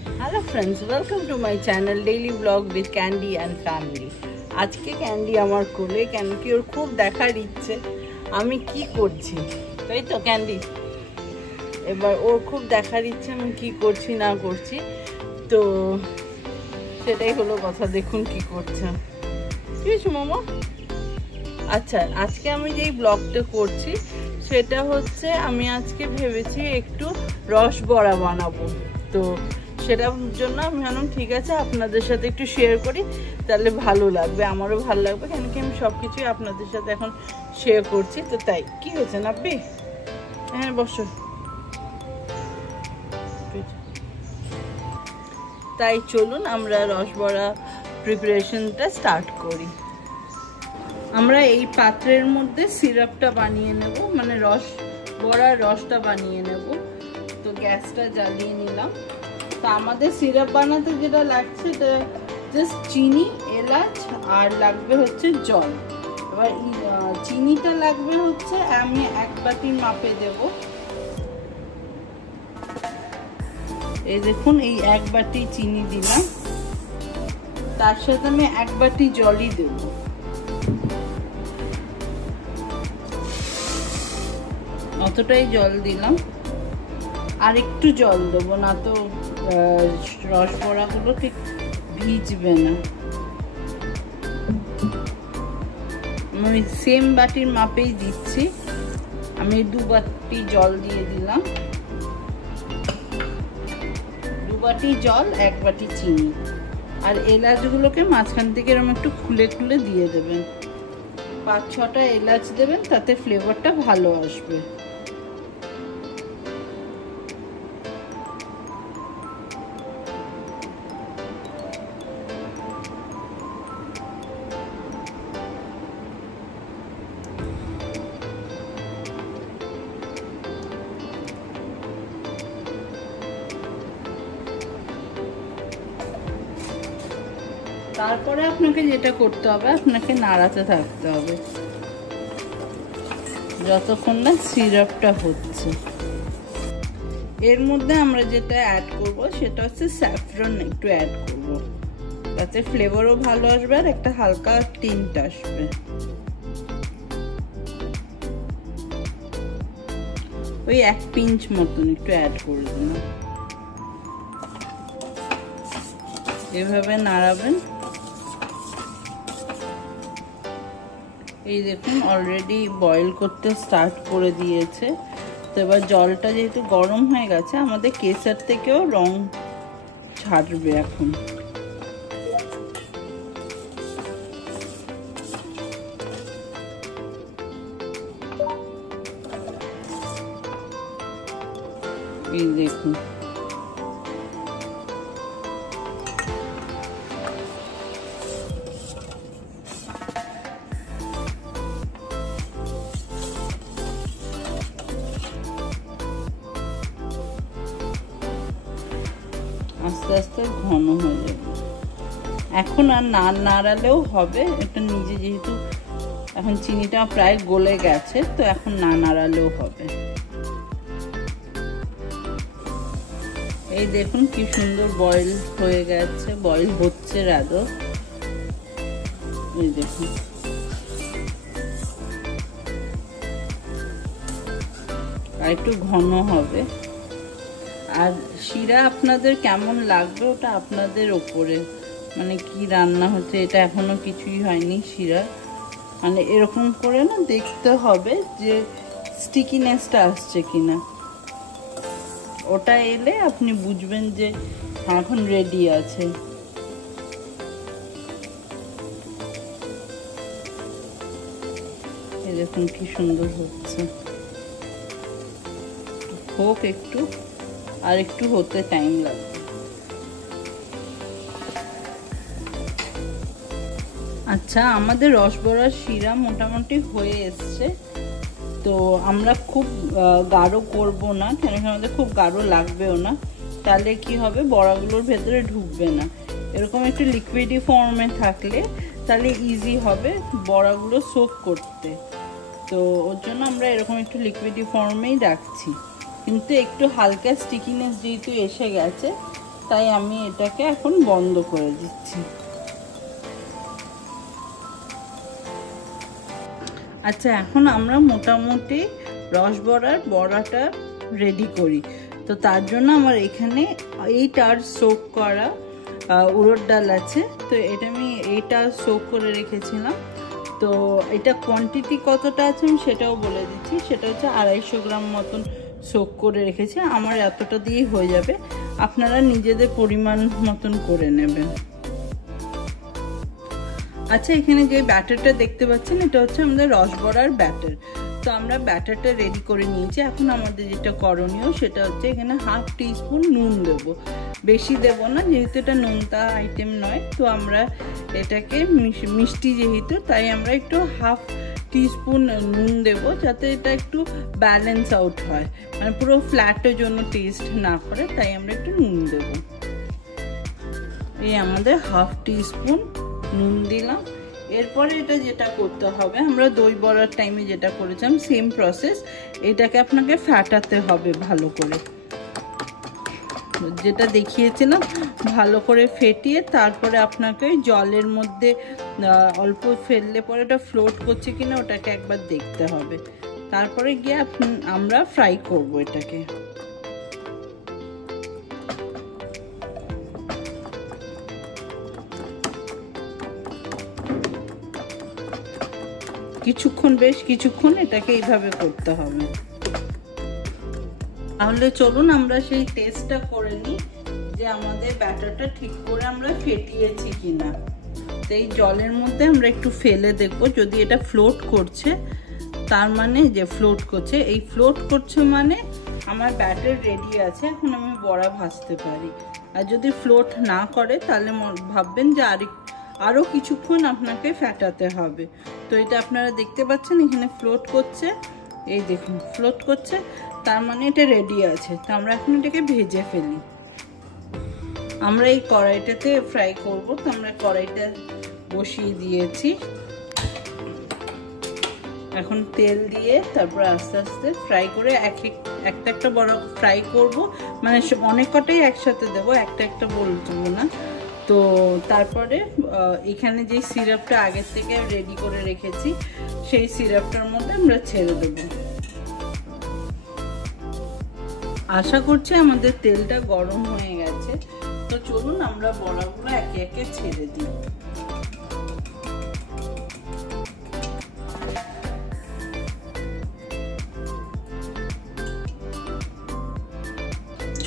Hello friends, welcome to my channel Daily Vlog with Candy and Family. আজকে candy আমার কোলে, কেন কি ওর খুব দেখার ইচ্ছে আমি কি করছি, তাই তো ক্যান্ডি? এবার ওর খুব দেখার ইচ্ছে আমি কি করছি না করছি, তো সেটাই হলো কথা। দেখুন কি করছে। কি হয়েছে মামা? আচ্ছা, আজকে আমি যেই ব্লগটা করছি সেটা হচ্ছে আমি আজকে ভেবেছি একটু রস বড়া বানাবো। তো সেটার জন্য আমি ভাবলাম ঠিক আছে আপনাদের সাথে একটু শেয়ার করি, তাহলে ভালো লাগবে, আমারও ভালো লাগবে, কেন কি আমি সব কিছুই আপনাদের সাথে এখন শেয়ার করছি। তো তাই কি হয়েছে নাব্বি? হ্যাঁ বসো। তাই চলুন আমরা রসবড়া প্রিপারেশনটা স্টার্ট করি। আমরা এই পাত্রের মধ্যে সিরাপটা বানিয়ে নেব, মানে বড়ার রসটা বানিয়ে নেব। তো গ্যাসটা জ্বালিয়ে নিলাম। তো আমাদের সিরাপ বানাতে যেটা লাগছে এটা জাস্ট চিনি, এলাচ আর লাগবে হচ্ছে জল। এবার চিনিটা লাগবে হচ্ছে আমি 1 বাটির মাপে দেব। এই দেখুন এই 1 বাটি চিনি দিলাম, তার সাথে আমি 1 বাটি জলই দেব। অতটাই জল দিলাম, আর একটু জল দেবো, না তো রসবড়াগুলো ঠিক ভিজবে না। আমি সেম বাটির মাপেই দিচ্ছি, আমি 2 বাটি জল দিয়ে দিলাম। 2 বাটি জল, 1 বাটি চিনি, আর এলাচগুলোকে মাঝখান থেকে এরকম একটু খুলে খুলে দিয়ে দেবেন। 5-6টা এলাচ দেবেন, তাতে ফ্লেভারটা ভালো আসবে। তারপরে আপনাকে যেটা করতে হবে, আপনাকে নাড়াতে থাকতে হবে যতক্ষণ না সিরাপটা হচ্ছে। এর মধ্যে আমরা যেটা অ্যাড করব সেটা হচ্ছে স্যাফরন একটু অ্যাড করব, তাতে ফ্লেভারও ভালো আসবে আর একটা হালকা টিন্ট আসবে। ওই 1 পিঞ্চ মতন একটু অ্যাড করে দিলাম। এভাবে নাড়াবেন। এই দেখুন অলরেডি বয়েল করতে স্টার্ট করে দিয়েছে। তো এবার জলটা যেহেতু গরম হয়ে গেছে, আমাদের কেসার থেকেও রং ছাড়বে এখন। এই দেখুন আস্তে আস্তে ঘন হয়ে যাবে। এখন আর না নাড়ালেও হবে, এটা নিজে যেহেতু এখন চিনিটা প্রায় গলে গেছে, তো এখন না নাড়ালেও হবে। এই দেখুন কি সুন্দর বয়েল হয়ে গেছে, বয়েল হচ্ছে রাদো। এই দেখুন আর একটু ঘন হবে। আর শিরা আপনাদের কেমন লাগবে ওটা আপনাদের ওপরে, মানে কি রান্না হচ্ছে এটা এখনো কিছুই হয়নি শিরা, মানে এরকম করে না দেখতে হবে যে স্টিকিনেসটা আসছে কিনা। ওটা এলে আপনি বুঝবেন যে এখন রেডি আছে। এই দেখুন কি সুন্দর হচ্ছে। হোক একটু, আর একটু হতে টাইম লাগবে। আচ্ছা, আমাদের রসবড়ার শিরা মোটামুটি হয়ে এসছে। তো আমরা খুব গাঢ় করব না, কেন কি আমাদের খুব গাঢ় লাগবেও না, তাহলে কি হবে বড়াগুলোর ভেতরে ঢুকবে না। এরকম একটু লিকুইডি ফর্মে থাকলে তাহলে ইজি হবে বড়াগুলো সোক করতে। তো ওর জন্য আমরা এরকম একটু লিকুইডি ফর্মেই রাখছি, কিন্তু একটু হালকা স্টিকিনেস যেহেতু এসে গেছে, তাই আমি এটাকে এখন বন্ধ করে দিচ্ছি। আচ্ছা, এখন আমরা মোটামুটি রসবড়ার বড়াটা রেডি করি। তো তার জন্য আমার এখানে 8 আওয়ার সোক করা উড়দ ডাল আছে। তো এটা আমি 8 আওয়ার সোক করে রেখেছিলাম। তো এটা কোয়ান্টিটি কতটা আছে আমি সেটাও বলে দিচ্ছি। সেটা হচ্ছে 250 গ্রাম মতন সোক করে রেখেছি। আমার এতটা দিয়েই হয়ে যাবে, আপনারা নিজেদের পরিমাণ মতন করে নেবেন। আচ্ছা, এখানে যে ব্যাটারটা দেখতে পাচ্ছেন এটা হচ্ছে আমাদের রসবড়ার ব্যাটার। তো আমরা ব্যাটারটা রেডি করে নিয়েছি। এখন আমাদের যেটা করণীয় সেটা হচ্ছে এখানে 1/2 টিস্পুন নুন দেব, বেশি দেব না যেহেতু এটা নোনতা আইটেম নয়। তো আমরা এটাকে মিষ্টি যেহেতু, তাই আমরা একটু 1/2 টিস্পুন নুন দেব, যাতে এটা একটু ব্যালেন্স আউট হয়, মানে পুরো ফ্ল্যাটের জন্য টেস্ট না করে, তাই আমরা একটু নুন দেব। এই আমাদের 1/2 টিস্পুন নুন দিলাম। এরপরে এটা যেটা করতে হবে, আমরা দই বড়ার টাইমে যেটা করেছিলাম সেম প্রসেস, এটাকে আপনাকে ফাটাতে হবে ভালো করে, যেটা দেখিয়েছিলাম ভালো করে ফেটিয়ে তারপরে আপনাকে জলের মধ্যে অল্প ফেললে পরে ওটা ফ্লোট করছে কিনা ওটাকে একবার দেখতে হবে। তারপরে গিয়ে আমরা ফ্রাই করব এটাকে। বেশ কিছুক্ষণ এটাকে এইভাবে করতে হবে। তাহলে চলুন আমরা সেই টেস্টটা করে নিই যে আমাদের ব্যাটারটা ঠিক করে আমরা ফেটিয়েছি কিনা। তো এই জলের মধ্যে আমরা একটু ফেলে দেখবো, যদি এটা ফ্লোট করছে তার মানে যে ফ্লোট করছে, এই ফ্লোট করছে মানে আমার ব্যাটার রেডি আছে, এখন আমি বড়া ভাজতে পারি। আর যদি ফ্লোট না করে তাহলে ভাববেন যে আরও কিছুক্ষণ আপনাকে ফেটাতে হবে। তো এটা আপনারা দেখতে পাচ্ছেন এখানে ফ্লোট করছে, এই দেখুন ফ্লোট করছে, তার মানে এটা রেডি আছে। তো আমরা এখন এটাকে ভেজে ফেলি। আমরা এই কড়াইটাতে ফ্রাই করব। তো আমরা কড়াইটা বসিয়ে দিয়েছি, এখন তেল দিয়ে তারপর আস্তে আস্তে ফ্রাই করে একটা বড় ফ্রাই করব, মানে অনেক কটাই একসাথে দেবো, একটা বলবো না। তো তারপরে এখানে যে সিরাপটা আগের থেকে রেডি করে রেখেছি সেই সিরাপটার মধ্যে আমরা ছেড়ে দেব। আশা করছি আমাদের তেলটা গরম হয়ে গেছে। তো চলুন আমরা বড়াগুলো একে একে ছেড়ে দিই।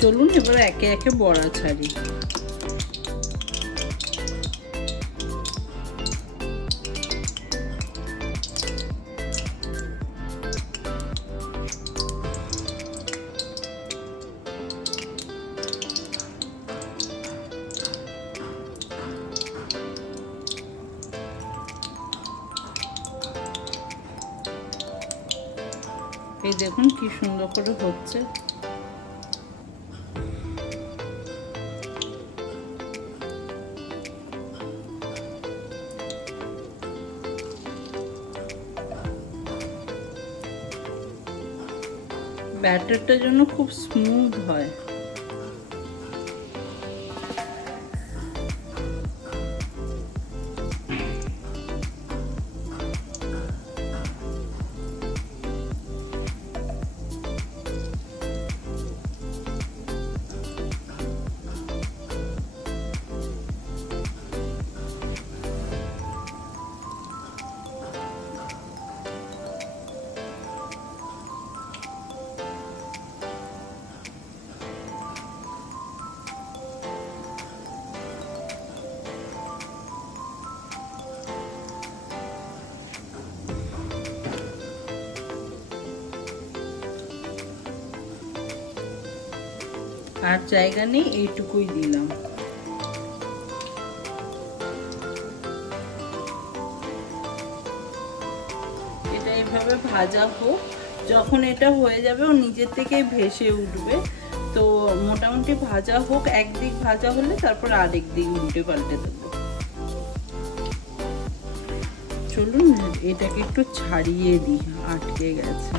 চলুন এবার একে একে বড়া ছাড়ি। এই দেখুন কি সুন্দর করে হচ্ছে। ব্যাটারটার জন্য খুব স্মুথ হয়। আর জায়গা নেই, এইটুকুই দিলাম। এটা এইভাবে ভাজা হোক, যখন এটা হয়ে যাবে ও নিজের থেকে ভেসে উঠবে। তো মোটামুটি ভাজা হোক, একদিক ভাজা হলে তারপর আরেক দিক উল্টে পাল্টে দেবো। চলুন এটাকে একটু ছাড়িয়ে দিই, আটকে গেছে।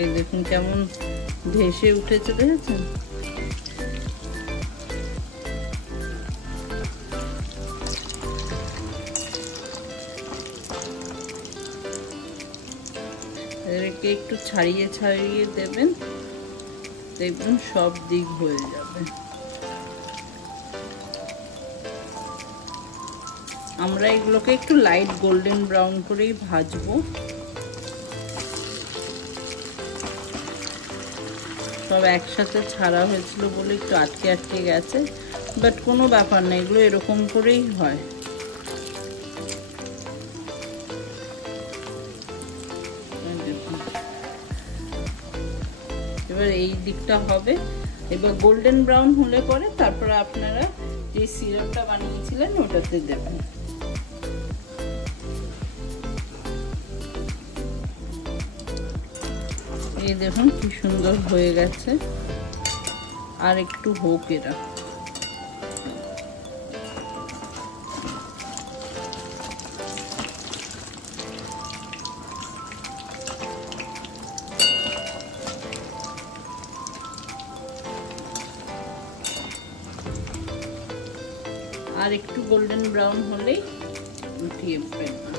এই দেখুন কেমন ভেসে উঠেছে, দেখেছেন? এটাকে একটু ছাড়িয়ে ছাড়িয়ে দেবেন, দেখবেন সব দিক হয়ে যাবে। আমরা এগুলোকে একটু লাইট গোল্ডেন ব্রাউন করেই ভাজবো। সব একসাথে ছাড়া হয়েছিল বলে একটু আটকে আটকে গেছে, বাট কোনো ব্যাপার না, এগুলো এরকম করেই হয়। এবার এই দিকটা হবে, এবার গোল্ডেন ব্রাউন হলে পরে তারপরে আপনারা যে সিরাপটা বানিয়েছিলেন ওটাতে দেবেন। এই দেখুন কি সুন্দর হয়ে গেছে, আর একটু হোক এরা। আর একটু গোল্ডেন ব্রাউন হলেই উঠিয়ে ফেলবেন।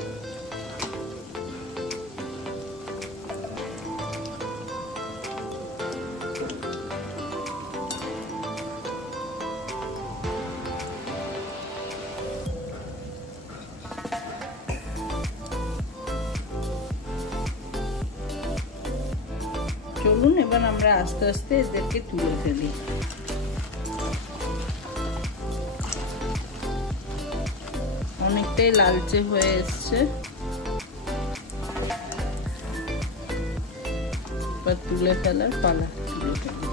চলুন এবার আমরা আস্তে আস্তে এদেরকে তুলে ফেলি। অনেকটাই লালচে হয়ে এসছে, এবার তুলে ফেলার পালা। তুলে ফেলি।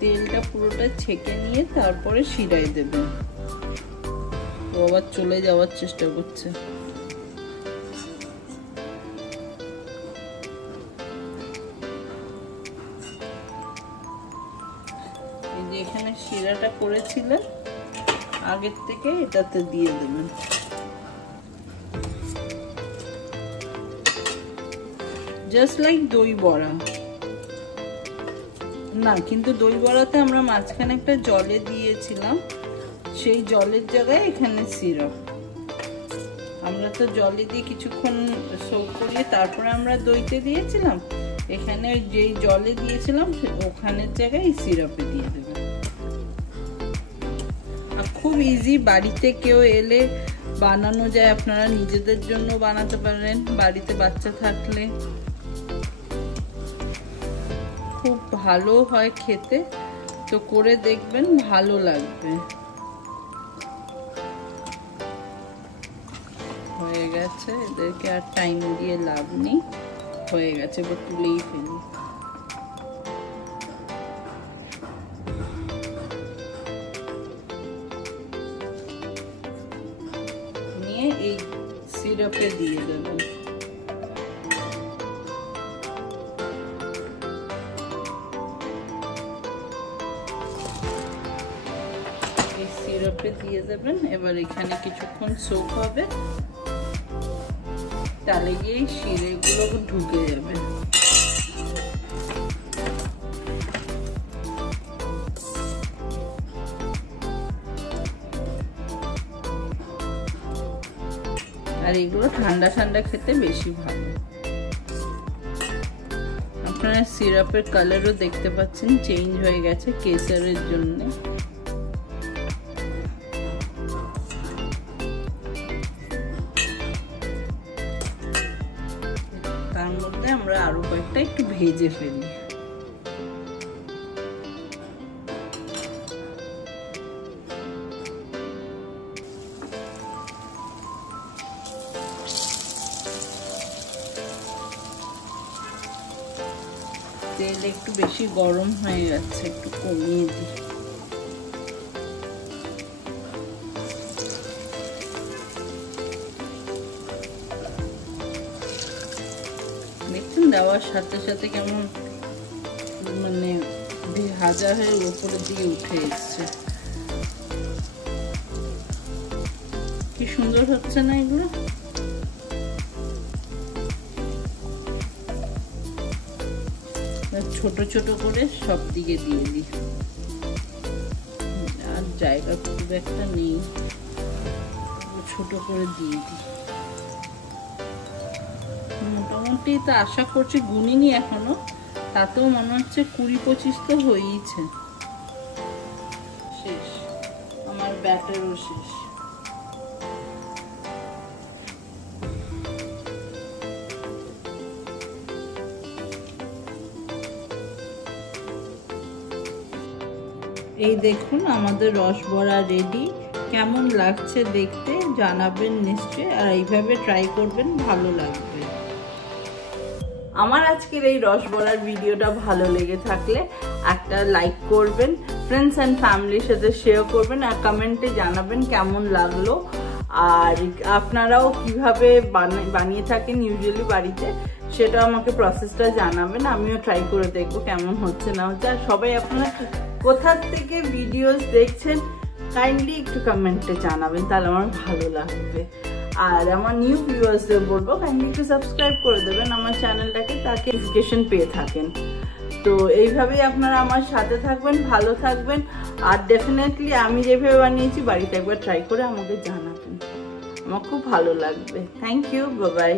তেলটা পুরোটা ছেঁকে নিয়ে তারপরে শিরায় দেবেন। ও আবার চলে যাওয়ার চেষ্টা করছে। এখানে শিরাটা করেছিলেন আগের থেকে, এটাতে দিয়ে দেবেন। জাস্ট লাইক দই বড়া না, কিন্তু দই বড়াতে আমরা মাঝখানে একটা জলে দিয়েছিলাম, সেই জলের জায়গায় এখানে সিরাপ। আমরা তো জলে দিয়ে কিছুক্ষণ সোক করিয়ে তারপরে আমরা দইতে দিয়েছিলাম, এখানে যেই জলে দিয়েছিলাম ওখানের জায়গায় এই সিরাপে দিয়ে দেবেন। খুব ইজি, বাড়িতে কেউ এলে বানানো যায়, আপনারা নিজেদের জন্য বানাতে পারেন, বাড়িতে বাচ্চা থাকলে খুব ভালো হয় খেতে, তো করে দেখবেন, ভালো লাগবে। হয়ে গেছে, এদেরকে আর টাইম দিয়ে লাভ নেই, হয়ে গেছে, এবার তুলেই ফেলি। নিয়ে এই সিরাপে দিয়ে দেবেন। সিরাপে দিয়ে দেবেন। এবার এখানে কিছুক্ষণ সোক হবে, তাহলে গিয়ে শিরেগুলো ঢুকে যাবে। আর এগুলো ঠান্ডা ঠান্ডা খেতে বেশি ভালো। আপনারা সিরাপের কালারও দেখতে পাচ্ছেন চেঞ্জ হয়ে গেছে কেসারের জন্য। তার মধ্যে আমরা আরো কয়েকটা একটু ভেজে ফেলি। তেল একটু বেশি গরম হয়ে যাচ্ছে, একটু কমিয়ে দিই। দেখছেন দেওয়ার সাথে সাথে কেমন মানে ভাজা হয়ে উপরের দিকে উঠে এসছে। কি সুন্দর হচ্ছে না এগুলো? ছোট ছোট করে সব দিকে দিয়ে দিই, আর জায়গা খুব একটা নেই, ছোট করে দিয়ে দিই। মোটামুটি তো আশা করছি, গুনিনি এখনো, তাতেও মনে হচ্ছে 20-25 তো হয়েইছে। শেষ, আমার ব্যাটারও শেষ। এই দেখুন আমাদের রসবড়া রেডি। কেমন লাগছে দেখতে জানাবেন নিশ্চয়ই, আর এইভাবে ট্রাই করবেন, ভালো লাগবে। আমার আজকের এই রসবড়ার ভিডিওটা ভালো লেগে থাকলে একটা লাইক করবেন, ফ্রেন্ডস অ্যান্ড ফ্যামিলির সাথে শেয়ার করবেন, আর কমেন্টে জানাবেন কেমন লাগলো, আর আপনারাও কিভাবে বানিয়ে থাকেন ইউজুয়ালি বাড়িতে, সেটা আমাকে প্রসেসটা জানাবেন। আমিও ট্রাই করে দেখবো কেমন হচ্ছে না হচ্ছে। আর সবাই আপনারা কোথা থেকে ভিডিওস দেখছেন কাইন্ডলি একটু কমেন্টে জানাবেন, তাহলে আমার ভালো লাগবে। আর আমার নিউ ভিউয়ার্সদের বলবো কাইন্ডলি একটু সাবস্ক্রাইব করে দেবেন আমার চ্যানেলটাকে, তাকে নোটিফিকেশন পেয়ে থাকেন। তো এইভাবেই আপনারা আমার সাথে থাকবেন, ভালো থাকবেন, আর ডেফিনেটলি আমি যেভাবে বানিয়েছি বাড়িতে একবার ট্রাই করে আমাকে জানাবেন, আমার খুব ভালো লাগবে। Thank you, bye by.